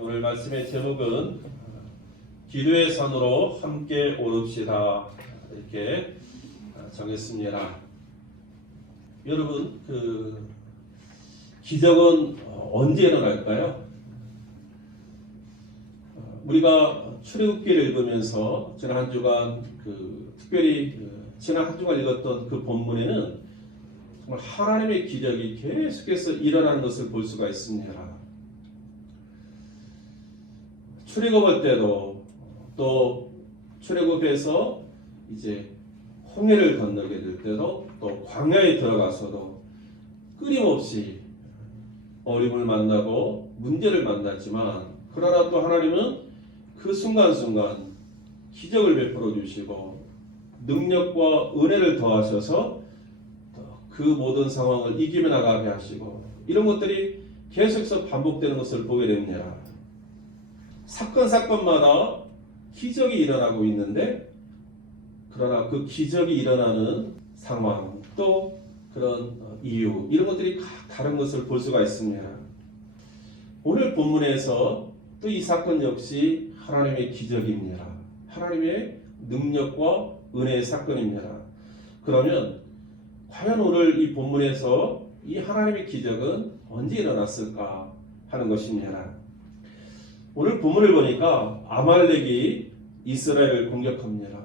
오늘 말씀의 제목은 기도의 산으로 함께 오릅시다 이렇게 정했습니다. 여러분, 기적은 언제 일어날까요? 우리가 출애굽기를 읽으면서 지난 한 주간 특별히 지난 한 주간 읽었던 그 본문에는 정말 하나님의 기적이 계속해서 일어나는 것을 볼 수가 있습니다. 출애굽할 때도 또 출애굽해서 이제 홍해를 건너게 될 때도 또 광야에 들어가서도 끊임없이 어려움을 만나고 문제를 만났지만 그러나 또 하나님은 그 순간순간 기적을 베풀어 주시고 능력과 은혜를 더하셔서 그 모든 상황을 이기며 나가게 하시고 이런 것들이 계속해서 반복되는 것을 보게 됩니다. 사건마다 기적이 일어나고 있는데 그러나 그 기적이 일어나는 상황 또 그런 이유 이런 것들이 다른 것을 볼 수가 있습니다. 오늘 본문에서 또 이 사건 역시 하나님의 기적입니다. 하나님의 능력과 은혜의 사건입니다. 그러면 과연 오늘 이 본문에서 이 하나님의 기적은 언제 일어났을까 하는 것입니다. 오늘 본문을 보니까 아말렉이 이스라엘을 공격합니다.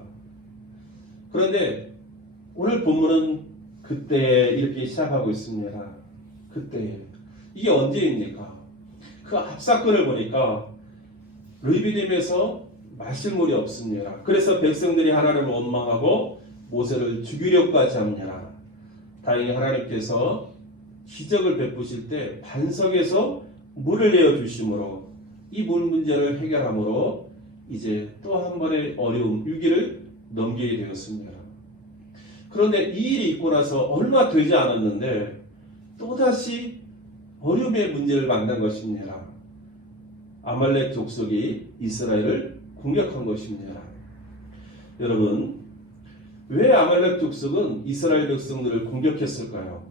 그런데 오늘 본문은 그때 이렇게 시작하고 있습니다. 그때 이게 언제입니까? 그 앞사건을 보니까 르비딤에서 마실 물이 없습니다. 그래서 백성들이 하나님을 원망하고 모세를 죽이려고까지 합니다. 다행히 하나님께서 기적을 베푸실 때 반석에서 물을 내어 주심으로 이 물 문제를 해결함으로 이제 또 한 번의 어려움, 위기를 넘기게 되었습니다. 그런데 이 일이 있고 나서 얼마 되지 않았는데 또다시 어려움의 문제를 만난 것입니다. 아말렉 족속이 이스라엘을 공격한 것입니다. 여러분, 왜 아말렉 족속은 이스라엘 백성들을 공격했을까요?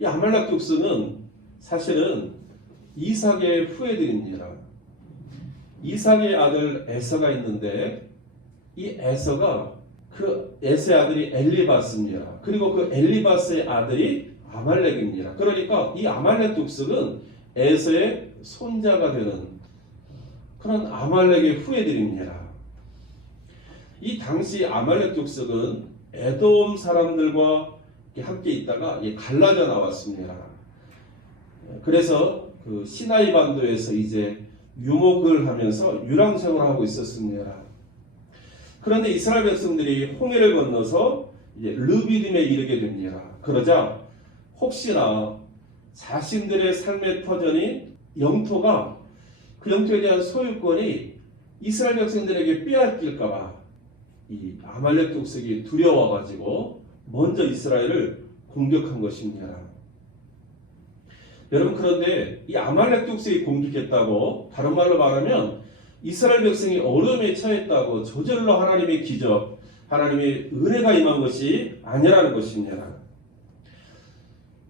이 아말렉 족속은 사실은 이삭의 후예들입니다. 이삭의 아들 에서가 있는데 이 에서가 그 에서의 아들이 엘리바스입니다. 그리고 그 엘리바스의 아들이 아말렉입니다. 그러니까 이 아말렉 족속은 에서의 손자가 되는 그런 아말렉의 후예들입니다. 이 당시 아말렉 족속은 에돔 사람들과 함께 있다가 갈라져 나왔습니다. 그래서 그 시나이 반도에서 이제 유목을 하면서 유랑생활을 하고 있었습니다. 그런데 이스라엘 백성들이 홍해를 건너서 이제 르비딤에 이르게 됩니다. 그러자 혹시나 자신들의 삶의 터전인 영토가 그 영토에 대한 소유권이 이스라엘 백성들에게 빼앗길까봐 이 아말렉 족속이 두려워가지고 먼저 이스라엘을 공격한 것입니다. 여러분, 그런데 이 아말렉 족속이 공격했다고 다른 말로 말하면 이스라엘 백성이 어려움에 처했다고 저절로 하나님의 기적, 하나님의 은혜가 임한 것이 아니라는 것입니다.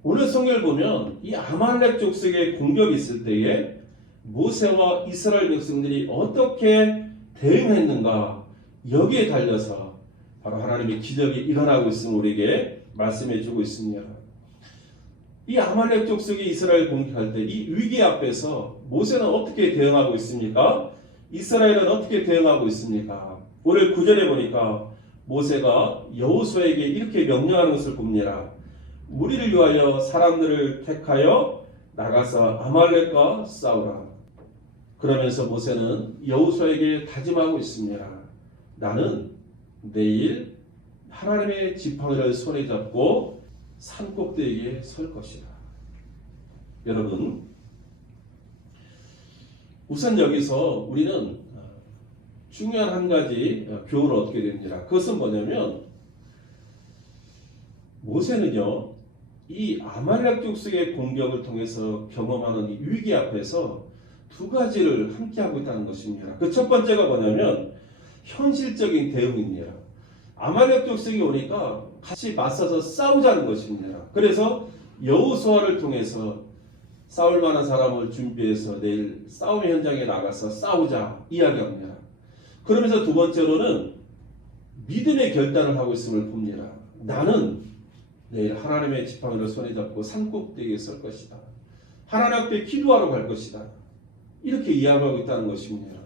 오늘 성경을 보면 이 아말렉 족속의 공격이 있을 때에 모세와 이스라엘 백성들이 어떻게 대응했는가 여기에 달려서 바로 하나님의 기적이 일어나고 있음을 우리에게 말씀해 주고 있습니다. 이 아말렉 족속이 이스라엘 공격할 때 이 위기 앞에서 모세는 어떻게 대응하고 있습니까? 이스라엘은 어떻게 대응하고 있습니까? 오늘 9절에 보니까 모세가 여호수아에게 이렇게 명령하는 것을 봅니다. 우리를 위하여 사람들을 택하여 나가서 아말렉과 싸우라. 그러면서 모세는 여호수아에게 다짐하고 있습니다. 나는 내일 하나님의 지팡이를 손에 잡고 산 꼭대기에 설 것이다. 여러분, 우선 여기서 우리는 중요한 한 가지 교훈을 얻게 됩니다. 그것은 뭐냐면 모세는요, 이 아말렉 족속의 공격을 통해서 경험하는 이 위기 앞에서 두 가지를 함께 하고 있다는 것입니다. 그 첫 번째가 뭐냐면 현실적인 대응입니다. 아말렉 족속이 오니까 같이 맞서서 싸우자는 것입니다. 그래서 여호수아를 통해서 싸울 만한 사람을 준비해서 내일 싸움 현장에 나가서 싸우자 이야기합니다. 그러면서 두 번째로는 믿음의 결단을 하고 있음을 봅니다. 나는 내일 하나님의 지팡이를 손에 잡고 산꼭대기에 설 것이다. 하나님 앞에 기도하러 갈 것이다. 이렇게 이야기하고 있다는 것입니다.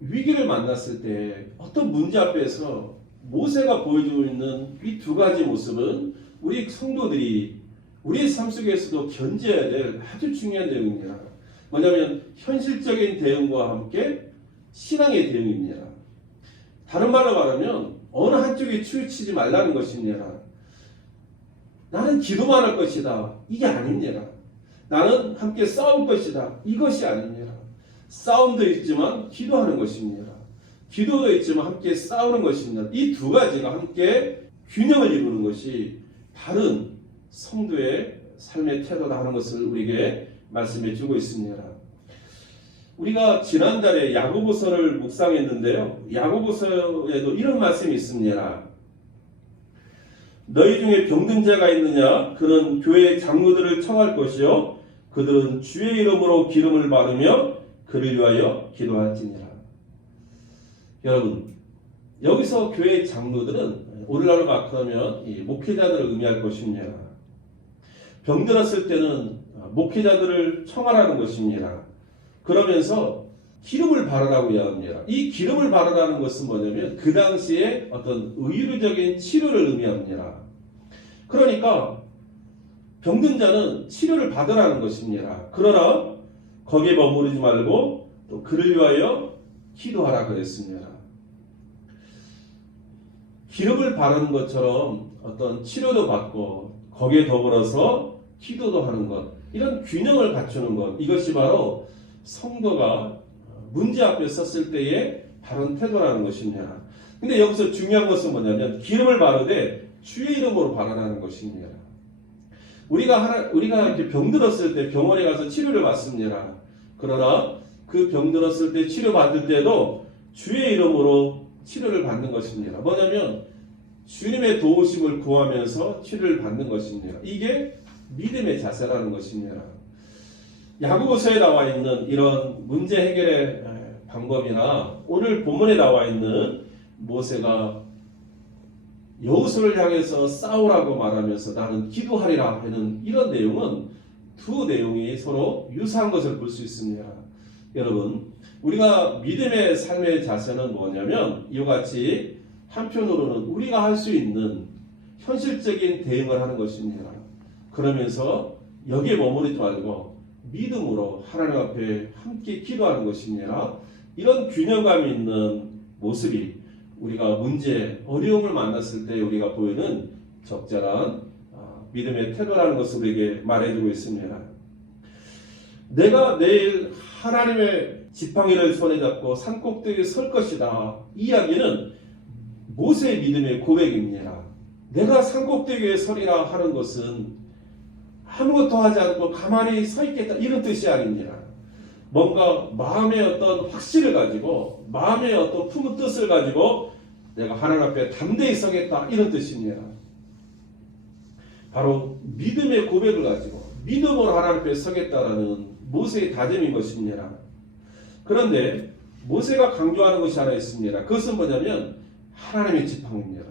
위기를 만났을 때 어떤 문제 앞에서 모세가 보여주고 있는 이 두 가지 모습은 우리 성도들이 우리의 삶 속에서도 견뎌야 될 아주 중요한 내용입니다. 뭐냐면 현실적인 대응과 함께 신앙의 대응입니다. 다른 말로 말하면 어느 한쪽에 치우치지 말라는 것입니다. 나는 기도만 할 것이다. 이게 아닙니다. 나는 함께 싸울 것이다. 이것이 아닙니다. 싸움도 있지만 기도하는 것입니다. 기도도 있지만 함께 싸우는 것입니다. 이 두 가지가 함께 균형을 이루는 것이 바른 성도의 삶의 태도다 하는 것을 우리에게 말씀해 주고 있습니다. 우리가 지난달에 야고보서를 묵상했는데요. 야고보서에도 이런 말씀이 있습니다. 너희 중에 병든 자가 있느냐? 그는 교회 장로들을 청할 것이요 그들은 주의 이름으로 기름을 바르며 그를 위하여 기도할지니라. 여러분, 여기서 교회 장로들은 오늘날로 바꾸면 목회자들을 의미할 것입니다. 병들었을 때는 목회자들을 청하라는 것입니다. 그러면서 기름을 바르라고 이야기합니다. 이 기름을 바르라는 것은 뭐냐면 그 당시에 어떤 의료적인 치료를 의미합니다. 그러니까 병든 자는 치료를 받으라는 것입니다. 그러나 거기에 머무르지 말고 또 그를 위하여 기도하라 그랬습니다. 기름을 바르는 것처럼 어떤 치료도 받고 거기에 더불어서 기도도 하는 것, 이런 균형을 갖추는 것, 이것이 바로 성도가 문제 앞에 섰을 때의 바른 태도라는 것입니다. 근데 여기서 중요한 것은 뭐냐면 기름을 바르되 주의 이름으로 바르라는 것입니다. 우리가 이렇게 병들었을 때 병원에 가서 치료를 받습니다. 그러나 그 병들었을 때 치료받을 때도 주의 이름으로 치료를 받는 것입니다. 뭐냐면 주님의 도우심을 구하면서 치료를 받는 것입니다. 이게 믿음의 자세라는 것입니다. 야고보서에 나와 있는 이런 문제 해결의 방법이나 오늘 본문에 나와 있는 모세가 여호수아를 향해서 싸우라고 말하면서 나는 기도하리라 하는 이런 내용은 두 내용이 서로 유사한 것을 볼 수 있습니다. 여러분, 우리가 믿음의 삶의 자세는 뭐냐면 이와 같이 한편으로는 우리가 할 수 있는 현실적인 대응을 하는 것입니다. 그러면서 여기에 머무르지 말고 믿음으로 하나님 앞에 함께 기도하는 것입니다. 이런 균형감 있는 모습이 우리가 문제, 어려움을 만났을 때 우리가 보이는 적절한 믿음의 태도라는 것을 우리에게 말해주고 있습니다. 내가 내일 하나님의 지팡이를 손에 잡고 산꼭대기에 설 것이다. 이 이야기는 모세의 믿음의 고백입니다. 내가 산꼭대기에 서리라 하는 것은 아무것도 하지 않고 가만히 서 있겠다 이런 뜻이 아닙니다. 뭔가 마음의 어떤 확신을 가지고 마음의 어떤 품은 뜻을 가지고 내가 하나님 앞에 담대히 서겠다 이런 뜻입니다. 바로 믿음의 고백을 가지고 믿음으로 하나님 앞에 서겠다라는 모세의 다짐인 것입니다. 그런데 모세가 강조하는 것이 하나 있습니다. 그것은 뭐냐면 하나님의 지팡이입니다.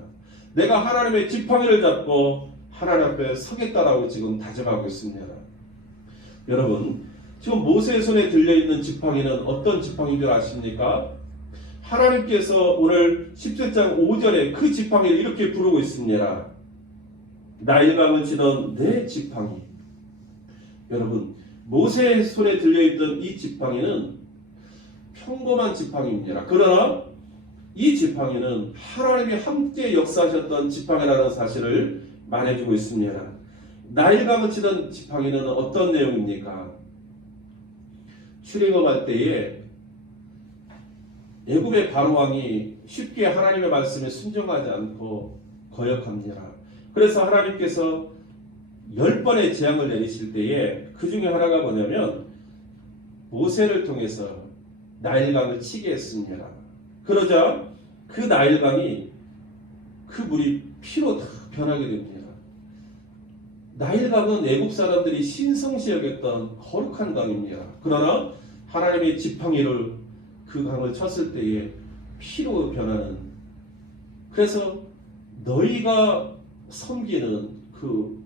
내가 하나님의 지팡이를 잡고 하나님 앞에 서겠다라고 지금 다짐하고 있습니다. 여러분, 지금 모세의 손에 들려있는 지팡이는 어떤 지팡이인 줄 아십니까? 하나님께서 오늘 17장 5절에 그 지팡이를 이렇게 부르고 있습니다. 나일강을 치던 내 지팡이. 여러분, 모세의 손에 들려있던 이 지팡이는 평범한 지팡이입니다. 그러나 이 지팡이는 하나님이 함께 역사하셨던 지팡이라는 사실을 말해주고 있습니다. 나일강을 치던 지팡이는 어떤 내용입니까? 출애굽할 때에 애굽의 바로왕이 쉽게 하나님의 말씀에 순종하지 않고 거역합니다. 그래서 하나님께서 10번의 재앙을 내리실 때에 그 중에 하나가 뭐냐면 모세를 통해서 나일강을 치게 했습니다. 그러자 그 나일강이 그 물이 피로 다 변하게 됩니다. 나일강은 애국 사람들이 신성시 여겼던 거룩한 강입니다. 그러나 하나님의 지팡이를 그 강을 쳤을 때에 피로 변하는, 그래서 너희가 섬기는 그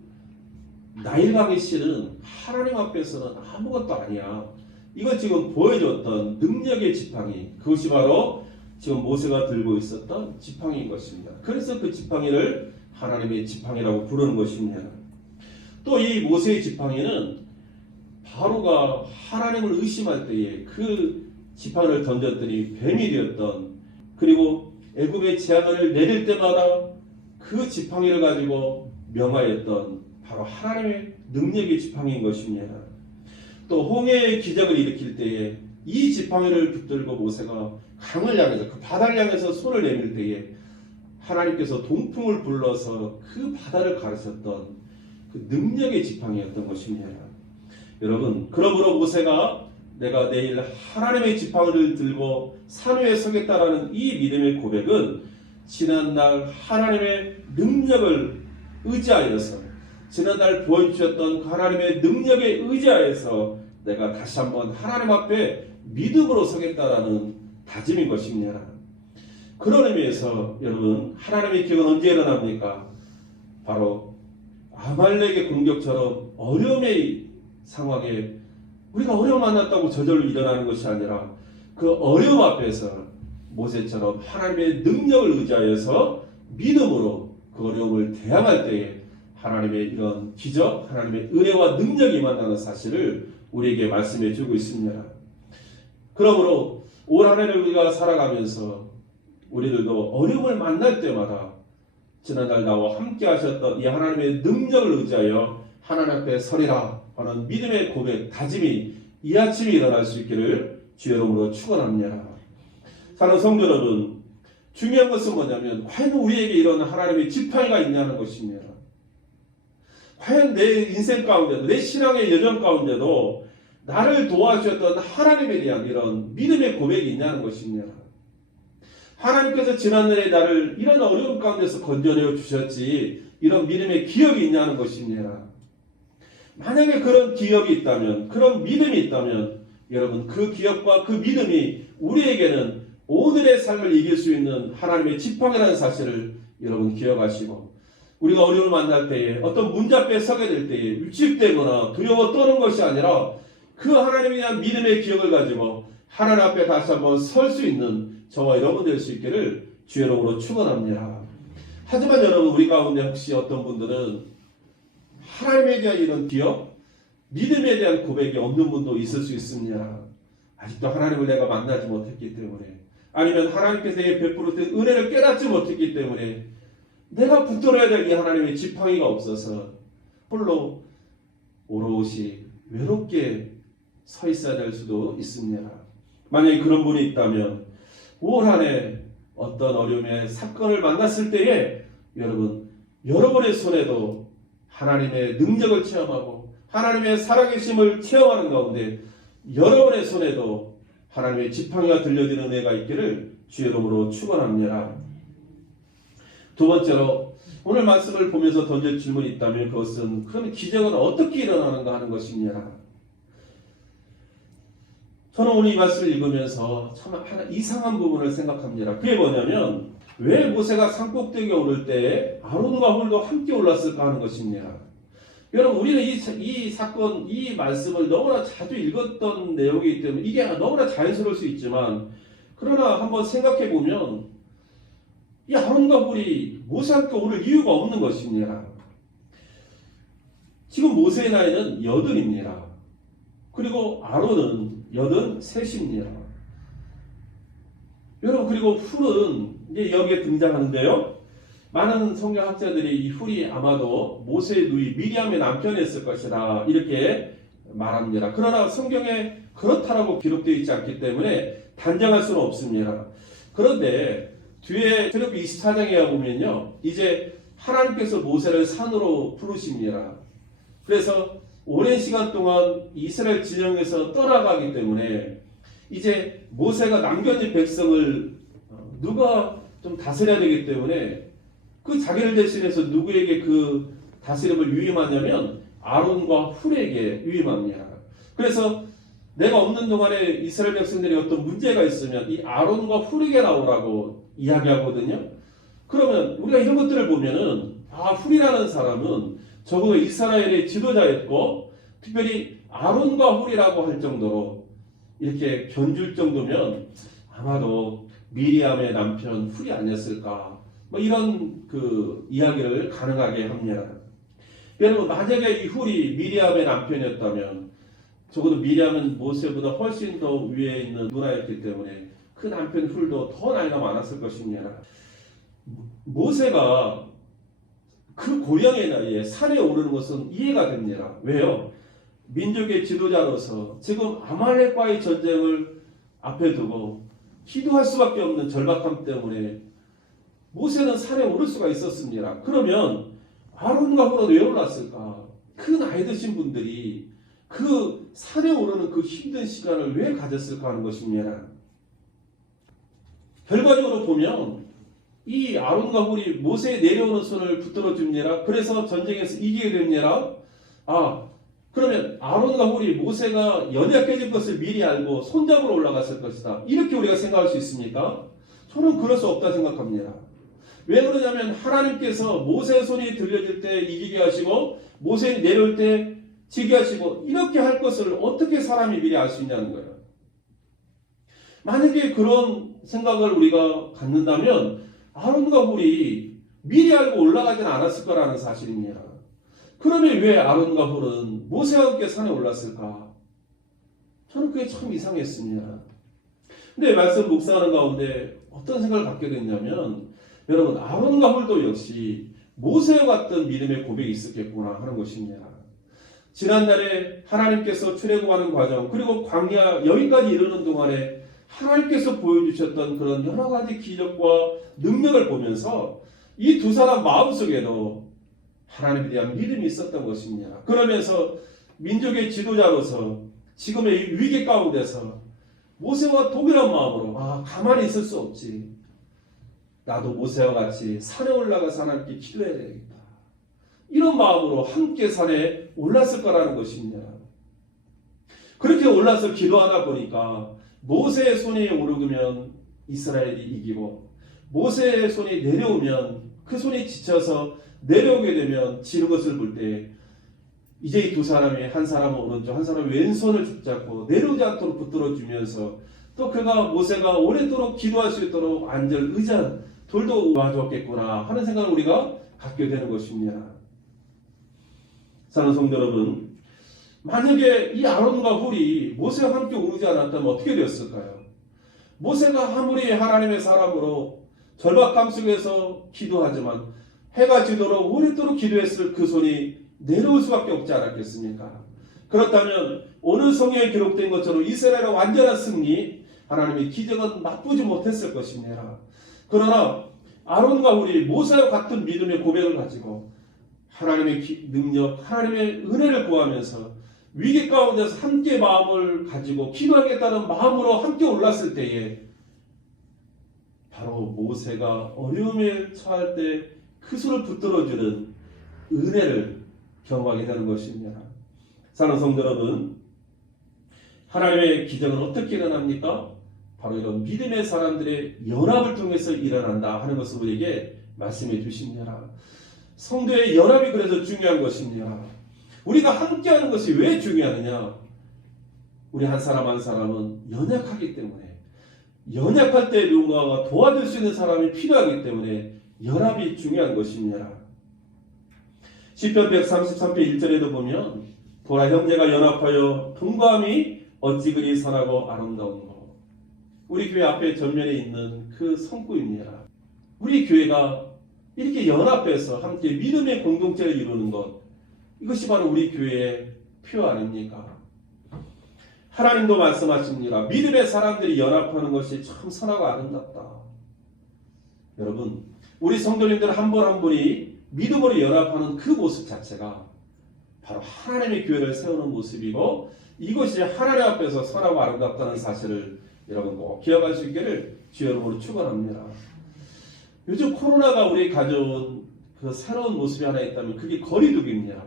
나일강의 씨는 하나님 앞에서는 아무것도 아니야. 이걸 지금 보여줬던 능력의 지팡이, 그것이 바로 지금 모세가 들고 있었던 지팡이인 것입니다. 그래서 그 지팡이를 하나님의 지팡이라고 부르는 것입니다. 또 이 모세의 지팡이는 바로가 하나님을 의심할 때에 그 지팡이를 던졌더니 뱀이 되었던, 그리고 애굽의 재앙을 내릴 때마다 그 지팡이를 가지고 명하였던 바로 하나님의 능력의 지팡이인 것입니다. 또 홍해의 기적을 일으킬 때에 이 지팡이를 붙들고 모세가 강을 향해서, 그 바다를 향해서 손을 내밀 때에 하나님께서 동풍을 불러서 그 바다를 가르쳤던 그 능력의 지팡이였던 것입니다. 여러분, 그러므로 모세가 내가 내일 하나님의 지팡이를 들고 산 위에 서겠다라는 이 믿음의 고백은 지난날 하나님의 능력을 의지하여서, 지난날 보여주셨던 그 하나님의 능력에 의지하여서 내가 다시 한번 하나님 앞에 믿음으로 서겠다라는 다짐인 것입니다. 그런 의미에서 여러분, 하나님의 기억은 언제 일어납니까? 바로 아말렉의 공격처럼 어려움의 상황에 우리가 어려움 만났다고 저절로 일어나는 것이 아니라 그 어려움 앞에서 모세처럼 하나님의 능력을 의지하여서 믿음으로 그 어려움을 대항할 때에 하나님의 이런 기적, 하나님의 은혜와 능력이 임한다는 사실을 우리에게 말씀해 주고 있습니다. 그러므로 올 한 해를 우리가 살아가면서 우리들도 어려움을 만날 때마다 지난달 나와 함께 하셨던 이 하나님의 능력을 의지하여 하나님 앞에 서리라 하는 믿음의 고백, 다짐이 이 아침에 일어날 수 있기를 주의 이름으로 축원합니다. 사랑하는 성도 여러분, 중요한 것은 뭐냐면 과연 우리에게 이런 하나님의 지팡이가 있냐는 것입니다. 과연 내 인생 가운데도, 내 신앙의 여정 가운데도 나를 도와주셨던 하나님에 대한 이런 믿음의 고백이 있냐는 것입니다. 하나님께서 지난날에 나를 이런 어려움 가운데서 건져내어 주셨지, 이런 믿음의 기억이 있냐는 것입니다. 만약에 그런 기억이 있다면, 그런 믿음이 있다면 여러분, 그 기억과 그 믿음이 우리에게는 오늘의 삶을 이길 수 있는 하나님의 지팡이라는 사실을 여러분 기억하시고, 우리가 어려움을 만날 때에, 어떤 문제 앞에 서게 될 때에 위축되거나 두려워 떠는 것이 아니라 그 하나님에 대한 믿음의 기억을 가지고 하나님 앞에 다시 한번 설 수 있는 저와 여러분 될 수 있기를 주의 이름으로 축원합니다. 하지만 여러분, 우리 가운데 혹시 어떤 분들은 하나님에 대한 이런 기억, 믿음에 대한 고백이 없는 분도 있을 수 있습니다. 아직도 하나님을 내가 만나지 못했기 때문에, 아니면 하나님께서 베풀었던 은혜를 깨닫지 못했기 때문에 내가 붙들어야 될 이 하나님의 지팡이가 없어서 홀로 오롯이 외롭게 서 있어야 될 수도 있습니다. 만약에 그런 분이 있다면 올 한 해 어떤 어려움의 사건을 만났을 때에 여러분, 여러분의 손에도 하나님의 능력을 체험하고 하나님의 살아계심을 체험하는 가운데 여러분의 손에도 하나님의 지팡이가 들려지는 은혜가 있기를 주의 이름으로 축원합니다. 두 번째로, 오늘 말씀을 보면서 던질 질문이 있다면 그것은, 그럼 기적은 어떻게 일어나는가 하는 것입니다. 저는 오늘 이 말씀을 읽으면서 참 하나 이상한 부분을 생각합니다. 그게 뭐냐면, 왜 모세가 산꼭대기에 오를 때 아론과 홀도 함께 올랐을까 하는 것입니다. 여러분, 우리는 이 사건, 이 말씀을 너무나 자주 읽었던 내용이기 때문에 이게 너무나 자연스러울 수 있지만, 그러나 한번 생각해 보면 이 아론과 홀이 모세와 함께 오를 이유가 없는 것입니다. 지금 모세의 나이는 80입니다. 그리고 아론은 83입니다. 여러분, 그리고 훌은 이제 여기에 등장하는데요. 많은 성경학자들이 이 훌이 아마도 모세의 누이 미리암의 남편이었을 것이다, 이렇게 말합니다. 그러나 성경에 그렇다라고 기록되어 있지 않기 때문에 단정할 수는 없습니다. 그런데 뒤에 출애굽기 24장에 보면요, 이제 하나님께서 모세를 산으로 부르십니다. 그래서 오랜 시간 동안 이스라엘 진영에서 떠나가기 때문에 이제 모세가 남겨진 백성을 누가 좀 다스려야 되기 때문에 그 자기를 대신해서 누구에게 그 다스림을 위임하냐면 아론과 훌에게 위임합니다. 그래서 내가 없는 동안에 이스라엘 백성들이 어떤 문제가 있으면 이 아론과 훌에게 나오라고 이야기하거든요. 그러면 우리가 이런 것들을 보면은 훌이라는 사람은 적어도 이스라엘의 지도자였고 특별히 아론과 훌이라고 할 정도로 이렇게 견줄 정도면 아마도 미리암의 남편 훌이 아니었을까 뭐 이런 그 이야기를 가능하게 합니다. 여러분 만약에 이 훌이 미리암의 남편이었다면 적어도 미리암은 모세보다 훨씬 더 위에 있는 누나였기 때문에 그 남편 훌도 더 나이가 많았을 것입니다. 모세가 그 고령의 나이에 산에 오르는 것은 이해가 됩니다. 왜요? 민족의 지도자로서 지금 아말렉과의 전쟁을 앞에 두고 기도할 수밖에 없는 절박함 때문에 모세는 산에 오를 수가 있었습니다. 그러면 아론과 훌은 왜 올랐을까? 그 나이 드신 분들이 그 산에 오르는 그 힘든 시간을 왜 가졌을까 하는 것입니다. 결과적으로 보면 이 아론과 훌이 모세의 내려오는 손을 붙들어 줍니다. 그래서 전쟁에서 이기게 됩니다. 그러면 아론과 훌이 모세가 연약해질 것을 미리 알고 손잡으러 올라갔을 것이다. 이렇게 우리가 생각할 수 있습니까? 저는 그럴 수 없다 생각합니다. 왜 그러냐면 하나님께서 모세의 손이 들려질 때 이기게 하시고 모세가 내려올 때 지게 하시고 이렇게 할 것을 어떻게 사람이 미리 알 수 있냐는 거예요. 만약에 그런 생각을 우리가 갖는다면 아론과 훌이 미리 알고 올라가지는 않았을 거라는 사실입니다. 그러면 왜 아론과 훌은 모세와 함께 산에 올랐을까? 저는 그게 참 이상했습니다. 근데 말씀 묵상하는 가운데 어떤 생각을 갖게 됐냐면 여러분 아론과 훌도 역시 모세와 같은 믿음의 고백이 있었겠구나 하는 것입니다. 지난날에 하나님께서 출애굽하는 과정 그리고 광야 여기까지 이르는 동안에 하나님께서 보여주셨던 그런 여러 가지 기적과 능력을 보면서 이 두 사람 마음속에도 하나님에 대한 믿음이 있었던 것입니다. 그러면서 민족의 지도자로서 지금의 이 위기 가운데서 모세와 동일한 마음으로 가만히 있을 수 없지. 나도 모세와 같이 산에 올라가서 하나님께 기도해야 되겠다. 이런 마음으로 함께 산에 올랐을 거라는 것입니다. 그렇게 올라서 기도하다 보니까 모세의 손이 오르면 이스라엘이 이기고 모세의 손이 내려오면 그 손이 지쳐서 내려오게 되면 지는 것을 볼 때 이제 이 두 사람이 한 사람은 오른쪽 한 사람은 왼손을 붙잡고 내려오지 않도록 붙들어주면서 또 그가 모세가 오랫도록 기도할 수 있도록 안절 의자 돌도 와주었겠구나 하는 생각을 우리가 갖게 되는 것입니다. 사랑하는 성도 여러분, 만약에 이 아론과 훌이 모세와 함께 오르지 않았다면 어떻게 되었을까요? 모세가 아무리 하나님의 사람으로 절박함 속에서 기도하지만 해가 지도록 오랫도록 기도했을 그 손이 내려올 수밖에 없지 않았겠습니까? 그렇다면 오늘 성경에 기록된 것처럼 이스라엘의 완전한 승리, 하나님의 기적은 맛보지 못했을 것입니다. 그러나 아론과 훌이 모세와 같은 믿음의 고백을 가지고 하나님의 능력, 하나님의 은혜를 구하면서 위기 가운데서 함께 마음을 가지고 기도하겠다는 마음으로 함께 올랐을 때에 바로 모세가 어려움에 처할 때 그 손을 붙들어주는 은혜를 경험하게 되는 것입니다. 사랑하는 성도 여러분, 하나님의 기적은 어떻게 일어납니까? 바로 이런 믿음의 사람들의 연합을 통해서 일어난다 하는 것을 우리에게 말씀해 주십니다. 성도의 연합이 그래서 중요한 것입니다. 우리가 함께하는 것이 왜 중요하느냐? 우리 한 사람 한 사람은 연약하기 때문에 연약할 때 누군가가 도와줄 수 있는 사람이 필요하기 때문에 연합이 중요한 것입니다. 시편 133편 1절에도 보면 보라 형제가 연합하여 동감이 어찌 그리 선하고 아름다운고. 우리 교회 앞에 전면에 있는 그 성구입니다. 우리 교회가 이렇게 연합해서 함께 믿음의 공동체를 이루는 것, 이것이 바로 우리 교회의 표 아닙니까? 하나님도 말씀하십니다. 믿음의 사람들이 연합하는 것이 참 선하고 아름답다. 여러분, 우리 성도님들 한 분 한 분이 믿음으로 연합하는 그 모습 자체가 바로 하나님의 교회를 세우는 모습이고 이것이 하나님 앞에서 선하고 아름답다는 사실을 여러분 꼭 기억할 수 있기를 주의 이름으로 축원합니다. 요즘 코로나가 우리 가져온 그 새로운 모습이 하나 있다면 그게 거리두기입니다.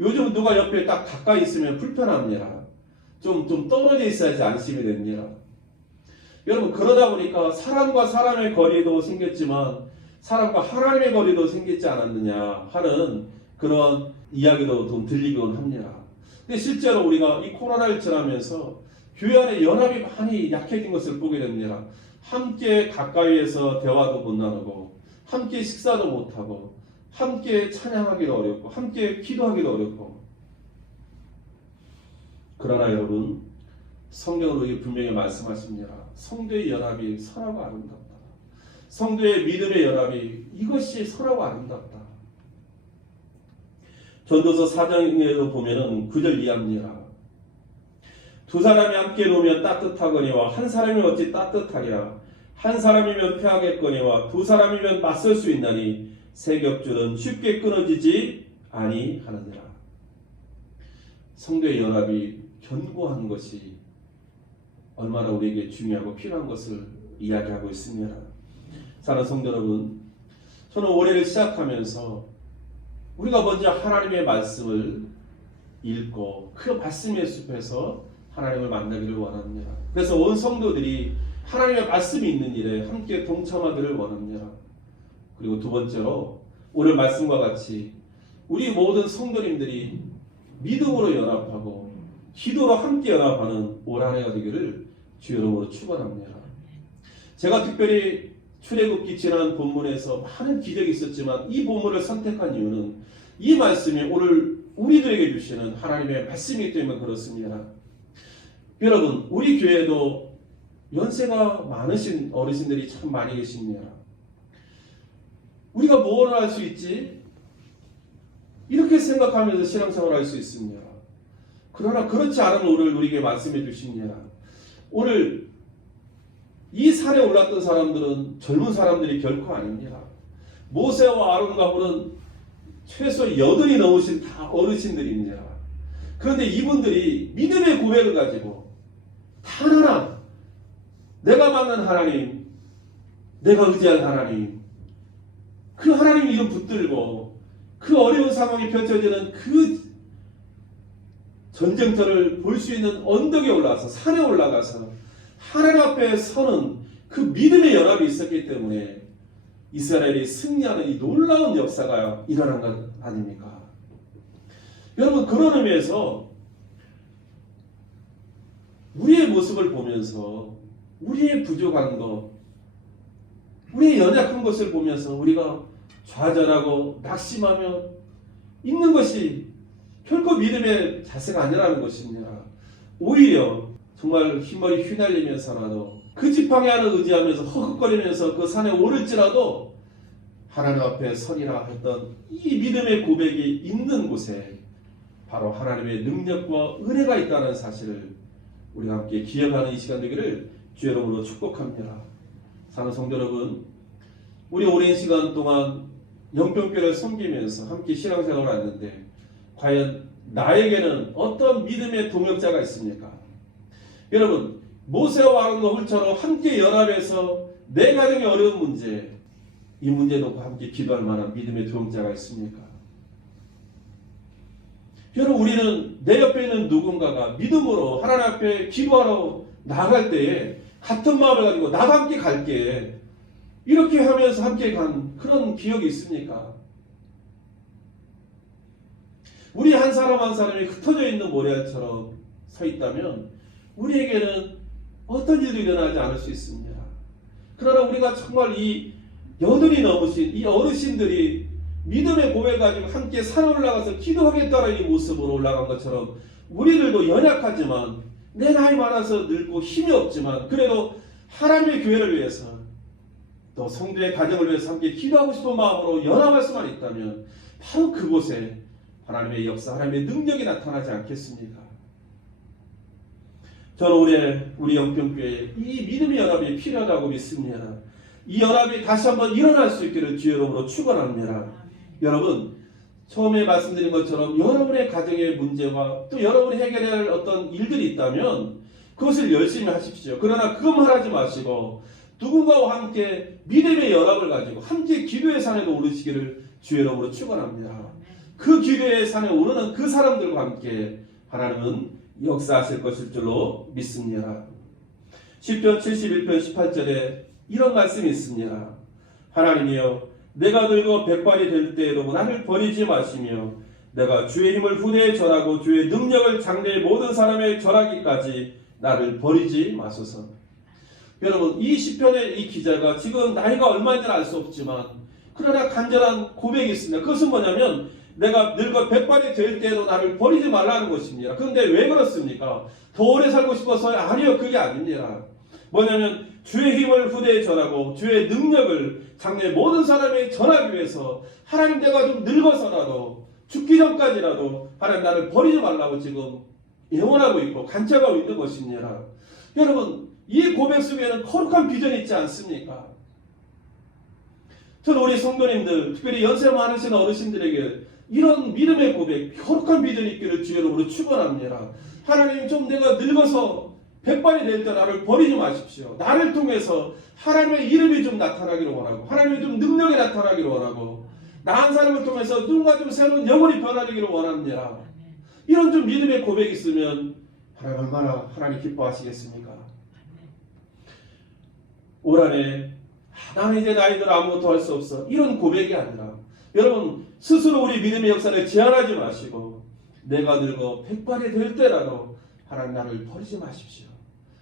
요즘 누가 옆에 딱 가까이 있으면 불편합니다. 좀 떨어져 있어야지 안심이 됩니다. 여러분, 그러다 보니까 사람과 사람의 거리도 생겼지만 사람과 하나님의 거리도 생기지 않았느냐 하는 그런 이야기도 좀 들리곤 합니다. 근데 실제로 우리가 이 코로나를 지나면서 교회 안의 연합이 많이 약해진 것을 보게 됩니다. 함께 가까이에서 대화도 못 나누고 함께 식사도 못하고 함께 찬양하기도 어렵고 함께 기도하기도 어렵고. 그러나 여러분, 성경으로 이게 분명히 말씀하십니다. 성도의 연합이 선하고 아름답다. 성도의 믿음의 연합이 이것이 선하고 아름답다. 전도서 4장에도 보면은 9절 이하입니다. 두 사람이 함께 놓으면 따뜻하거니와 한 사람이 어찌 따뜻하랴. 한 사람이면 패하겠거니와 두 사람이면 맞설 수 있나니 세 겹줄은 쉽게 끊어지지 아니하느니라. 성도의 연합이 견고한 것이 얼마나 우리에게 중요하고 필요한 것을 이야기하고 있습니다. 사랑하는 성도 여러분, 저는 올해를 시작하면서 우리가 먼저 하나님의 말씀을 읽고 그 말씀의 숲에서 하나님을 만나기를 원합니다. 그래서 온 성도들이 하나님의 말씀이 있는 일에 함께 동참하기를 원합니다. 그리고 두 번째로 오늘 말씀과 같이 우리 모든 성도님들이 믿음으로 연합하고 기도로 함께 연합하는 올 한 해가 되기를 주 이름으로 축원합니다. 제가 특별히 출애굽기 지난 본문에서 많은 기적이 있었지만 이 본문을 선택한 이유는 이 말씀이 오늘 우리들에게 주시는 하나님의 말씀이기 때문에 그렇습니다. 여러분, 우리 교회에도 연세가 많으신 어르신들이 참 많이 계십니다. 우리가 뭘 할 수 있지? 이렇게 생각하면서 신앙생활을 할 수 있습니다. 그러나 그렇지 않은 오늘 우리에게 말씀해 주십니다. 오늘 이 산에 올랐던 사람들은 젊은 사람들이 결코 아닙니다. 모세와 아론과 홀은 최소 80이 넘으신 다 어르신들입니다. 그런데 이분들이 믿음의 고백을 가지고 단 하나, 내가 만난 하나님, 내가 의지한 하나님, 그 하나님 이름 붙들고 그 어려운 상황이 펼쳐지는 그 전쟁터를 볼 수 있는 언덕에 올라가서 산에 올라가서 하나님 앞에 서는 그 믿음의 연합이 있었기 때문에 이스라엘이 승리하는 이 놀라운 역사가 일어난 것 아닙니까? 여러분, 그런 의미에서 우리의 모습을 보면서 우리의 부족한 것, 우리의 연약한 것을 보면서 우리가 좌절하고 낙심하며 있는 것이 결코 믿음의 자세가 아니라는 것입니다. 오히려 정말 흰머리 휘날리면서라도 그 지팡이 하나 의지하면서 허걱거리면서 그 산에 오를지라도 하나님 앞에 서리라 했던 이 믿음의 고백이 있는 곳에 바로 하나님의 능력과 은혜가 있다는 사실을 우리가 함께 기억하는 이 시간 되기를 주의 이름으로 축복합니다. 사랑하는 성도 여러분, 우리 오랜 시간 동안 영평교회를 섬기면서 함께 신앙생활을 했는데 과연 나에게는 어떤 믿음의 동역자가 있습니까? 여러분, 모세와 아론과 홀처럼 함께 연합해서 내 가정의 어려운 문제, 이 문제 놓고 함께 기도할 만한 믿음의 동역자가 있습니까? 여러분, 우리는 내 옆에 있는 누군가가 믿음으로 하나님 앞에 기도하러 나갈 때에 같은 마음을 가지고 나도 함께 갈게, 이렇게 하면서 함께 간 그런 기억이 있습니까? 우리 한 사람 한 사람이 흩어져 있는 모래알처럼 서 있다면 우리에게는 어떤 일도 일어나지 않을 수 있습니다. 그러나 우리가 정말 이 80이 넘으신 이 어르신들이 믿음의 고백 가지고 함께 산 올라가서 기도하겠다는 이 모습으로 올라간 것처럼 우리들도 연약하지만 내 나이 많아서 늙고 힘이 없지만 그래도 하나님의 교회를 위해서 또 성도의 가정을 위해서 함께 기도하고 싶은 마음으로 연합할 수만 있다면 바로 그곳에 하나님의 역사, 하나님의 능력이 나타나지 않겠습니까? 저는 올해 우리 영평교회에 이 믿음의 연합이 필요하다고 믿습니다. 이 연합이 다시 한번 일어날 수 있기를 주의 이름으로 축원합니다. 여러분, 처음에 말씀드린 것처럼 여러분의 가정의 문제와 또 여러분이 해결해야 할 어떤 일들이 있다면 그것을 열심히 하십시오. 그러나 그것만 하지 마시고 누군가와 함께 믿음의 연합을 가지고 함께 기도의 산에도 오르시기를 주의 이름으로 축원합니다. 그 기도의 산에 오르는 그 사람들과 함께 하나님은 역사하실 것일 줄로 믿습니다. 시편 71편 18절에 이런 말씀이 있습니다. 하나님이여 내가 늙어 백발이 될 때에도 나를 버리지 마시며 내가 주의 힘을 후대에 전하고 주의 능력을 장래의 모든 사람에 전하기까지 나를 버리지 마소서. 여러분, 이 시편의 이 기자가 지금 나이가 얼마인지는 알 수 없지만 그러나 간절한 고백이 있습니다. 그것은 뭐냐면 내가 늙어 백발이 될 때에도 나를 버리지 말라는 것입니다. 그런데 왜 그렇습니까? 더 오래 살고 싶어서? 아니요, 그게 아닙니다. 뭐냐면 주의 힘을 후대에 전하고 주의 능력을 장래 모든 사람에 전하기 위해서 하나님, 내가 좀 늙어서라도 죽기 전까지라도 하나님 나를 버리지 말라고 지금 예언하고 있고 간청하고 있는 것입니다. 여러분, 이 고백 속에는 거룩한 비전이 있지 않습니까? 저는 우리 성도님들, 특별히 연세 많으신 어르신들에게 이런 믿음의 고백, 거룩한 비전이 있기를 주의 이름으로 축원합니다. 하나님, 좀 내가 늙어서 백발이 될 때 나를 버리지 마십시오. 나를 통해서 하나님의 이름이 좀 나타나기를 원하고 하나님의 좀 능력이 나타나기를 원하고 나한 사람을 통해서 누군가 좀 새로운 영혼이 변화되기를 원합니다. 이런 좀 믿음의 고백이 있으면 하나님 얼마나 하나님 기뻐하시겠습니까? 올 한해 나는 이제 나이 들어 아무것도 할 수 없어, 이런 고백이 아니라 여러분 스스로 우리 믿음의 역사를 제한하지 마시고 내가 늙어 백발이 될 때라도 하나님 나를 버리지 마십시오.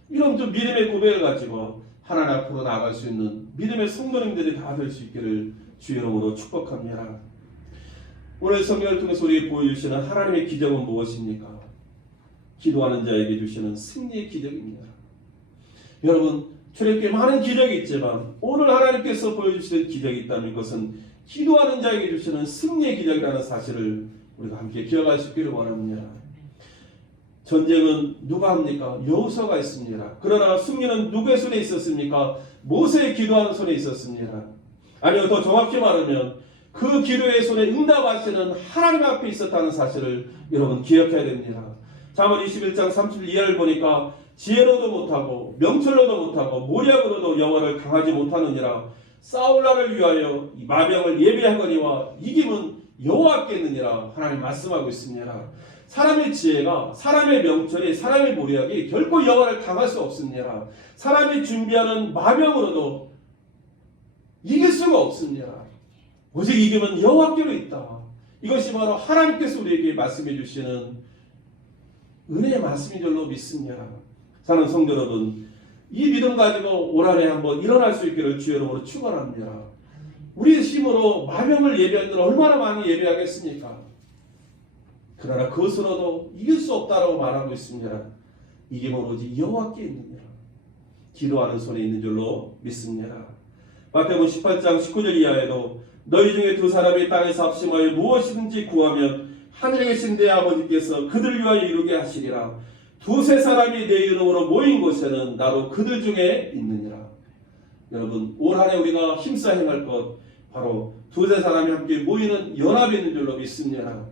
이런 좀 믿음의 고백을 가지고 하나님 앞으로 나아갈 수 있는 믿음의 성도님들이 다 될 수 있기를 주의 이름으로 축복합니다. 오늘 성경을 통해서 우리에게 보여주시는 하나님의 기적은 무엇입니까? 기도하는 자에게 주시는 승리의 기적입니다. 여러분, 출애굽기에 많은 기적이 있지만 오늘 하나님께서 보여주시는 기적이 있다면 그것은 기도하는 자에게 주시는 승리의 기적이라는 사실을 우리가 함께 기억할 수 있기를 원합니다. 전쟁은 누가 합니까? 여호수아가 있습니다. 그러나 승리는 누구의 손에 있었습니까? 모세의 기도하는 손에 있었습니다. 아니요, 더 정확히 말하면 그 기도의 손에 응답하시는 하나님 앞에 있었다는 사실을 여러분 기억해야 됩니다. 잠언 21장 32절을 보니까 지혜로도 못하고 명철로도 못하고 모략으로도 영어를 강하지 못하느니라. 싸울 날을 위하여 마병을 예비하거니와 이김은 여호와께 있느니라. 하나님 말씀하고 있습니다. 사람의 지혜가, 사람의 명철이, 사람의 모략이 결코 여호와를 당할 수 없습니다. 사람이 준비하는 마병으로도 이길 수가 없습니다. 오직 이김은 여호와께로 있다. 이것이 바로 하나님께서 우리에게 말씀해 주시는 은혜의 말씀인 줄로 믿습니다. 사랑하는 성도 여러분, 이 믿음 가지고 올 한해 한번 일어날 수 있기를 주의 이름으로 축원합니다. 우리의 힘으로 마병을 예비하는 들 얼마나 많이 예비하겠습니까? 그러나 그것으로도 이길 수 없다라고 말하고 있습니다. 이김은 오직 여호와께 있느니라. 기도하는 손에 있는 줄로 믿습니다. 마태복음 18장 19절 이하에도 너희 중에 두 사람이 땅에서 합심하여 무엇이든지 구하면 하늘에 계신 내 아버지께서 그들을 위하여 이루게 하시리라. 두세 사람이 내 이름으로 모인 곳에는 나도 그들 중에 있느니라. 여러분, 올 한해 우리가 힘써 행할 것 바로 두세 사람이 함께 모이는 연합이 있는 줄로 믿습니다.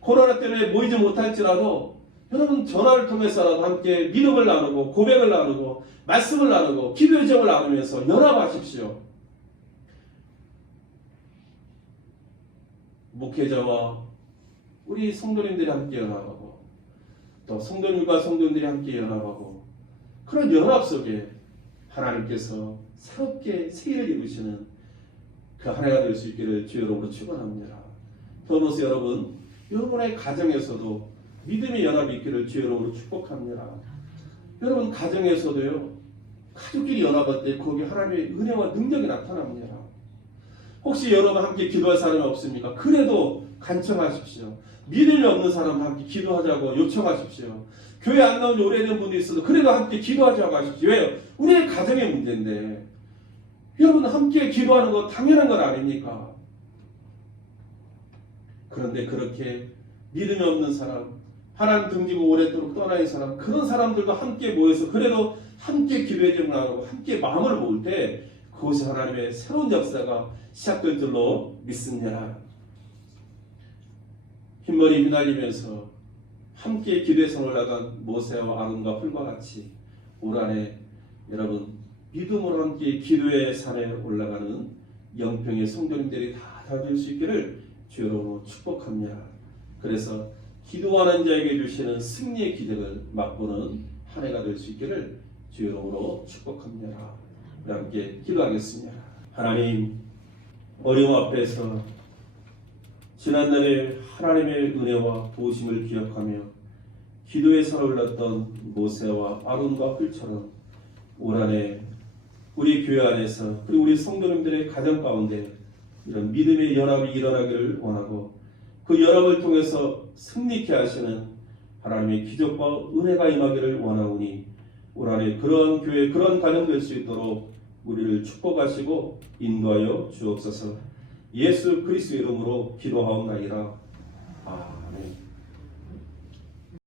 코로나 때문에 모이지 못할지라도 여러분 전화를 통해서라도 함께 믿음을 나누고 고백을 나누고 말씀을 나누고 기도의 정을 나누면서 연합하십시오. 목회자와 우리 성도님들이 함께 연합하고 또 성도님과 성도님들이 함께 연합하고 그런 연합 속에 하나님께서 새롭게 세일을 이루시는 그 한 해가 될 수 있기를 주의 이름으로 축원합니다. 더불어서 여러분의 가정에서도 믿음의 연합이 있기를 주의 이름으로 축복합니다. 여러분 가정에서도요, 가족끼리 연합할 때 거기 하나님의 은혜와 능력이 나타납니다. 혹시 여러분 함께 기도할 사람이 없습니까? 그래도 간청하십시오. 믿음이 없는 사람 함께 기도하자고 요청하십시오. 교회 안 나온 지 오래된 분이 있어도 그래도 함께 기도하자고 하십시오. 왜요? 우리의 가정의 문제인데 여러분 함께 기도하는 거 당연한 건 아닙니까? 그런데 그렇게 믿음이 없는 사람, 하나님 등지고 오랫도록 떠나 있는 사람, 그런 사람들과 함께 모여서 그래도 함께 기도의 정을 나누고 함께 마음을 모을 때 그것이 하나님의 새로운 역사가 시작될 줄로 믿습니다. 흰머리 휘날리면서 함께 기도의 성을 올라간 모세와 아론과 훌과 같이 올 한해 여러분 믿음으로 함께 기도의 산에 올라가는 영평의 성도님들이 다 다질 수 있기를 주의 이름으로 축복합니다. 그래서 기도하는 자에게 주시는 승리의 기적을 맛보는 한 해가 될 수 있기를 주의 이름으로 축복합니다. 우리 함께 기도하겠습니다. 하나님, 어려움 앞에서 지난날의 하나님의 은혜와 도우심을 기억하며 기도에 서올랐던 모세와 아론과 훌처럼 올 한해 우리 교회 안에서 그리고 우리 성도님들의 가정 가운데 이런 믿음의 연합이 일어나기를 원하고 그 연합을 통해서 승리케 하시는 하나님의 기적과 은혜가 임하기를 원하오니 올 한해 그런 교회 그런 가정 될 수 있도록 우리를 축복하시고 인도하여 주옵소서. 예수 그리스도의 이름으로 기도하옵나이다. 아멘.